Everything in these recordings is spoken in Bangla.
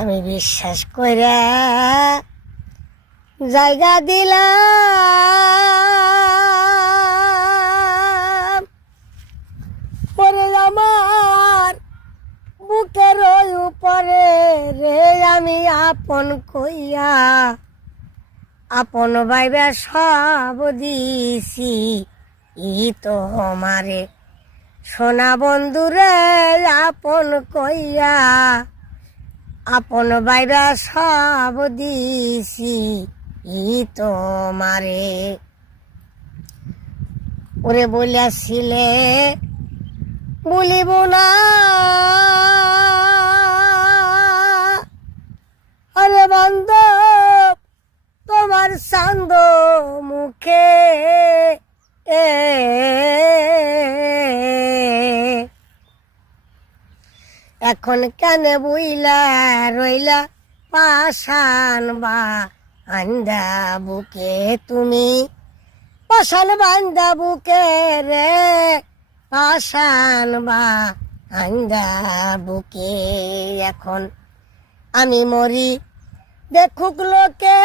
আমি বিশ্বাস কইরা জায়গা দিলাম, পরে আমার বুকের উপরে রে আমি আপন কইয়া আপন ভাইবা সব দিছি ই তো আমারে সোনা বন্ধুরে আপন কইয়া আপন ভাইবা সব দিছি ই তো আমারে। ওরে বলিয়াছিলে বলিব না, আরে বান্ধব তোমার চান্দ মুখে এখন কেন বইলা রইলা পাশান বা আন্দা বুকে, তুমি পাশান বান্দা বুকে রে পাশান বা আন্দা বুকে। এখন আমি মরি দেখুক লোকে,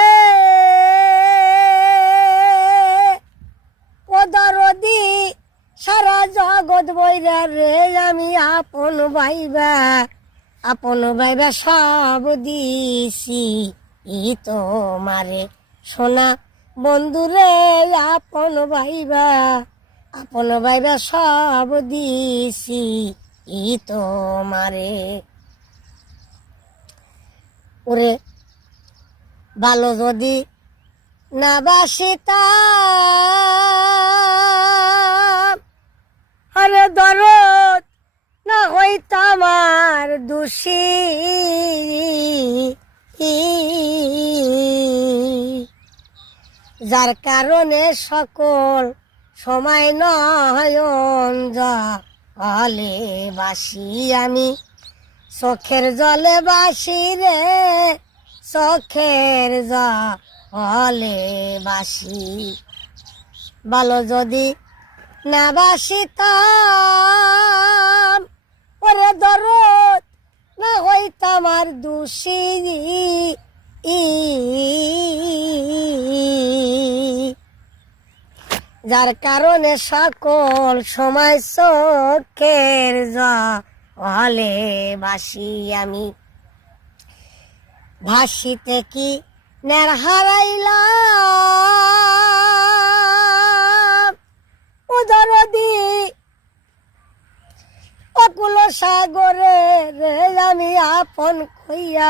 পদারদি সারা জগৎ বইরা রে আমি আপন ভাইবা সব দিছি ই তো মারে সোনা বন্ধুরে আপন ভাইবা সব দিছি ই তো মারে। ওরে ভালো যদি না বাসিতাম, আরে দরদ না হইতাম আর দোষী, যার কারণে সকল সময় নয়ন জলে বাসি আমি, চোখের জলে বাসি রে চোখের জলে বাসি। ভালো যদি না বাসিতাম, ওরে দরদ না হইতাম আর দোষী, যার কারণে সকল সময় চোখের জলে বাসি আমি। ভাসিতে কি নের হারাইলাম, উদরদি অকুল সাগরে রে আমি আপন কইয়া